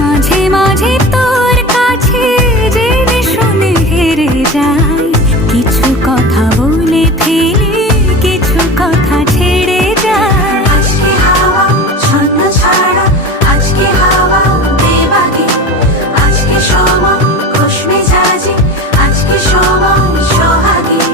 মাঝে মাঝে তোর কাছে জেনে শুনে হেরে যাই, কিছু কথা বলে ফেলে কিছু কথা ছেড়ে যায়। আজকে হাওয়া ছন্ন ছাড়া, আজকে হাওয়া বেবাগে, আজকে সময় খুশ মেজাজে, আজকে সময় সোহাগে।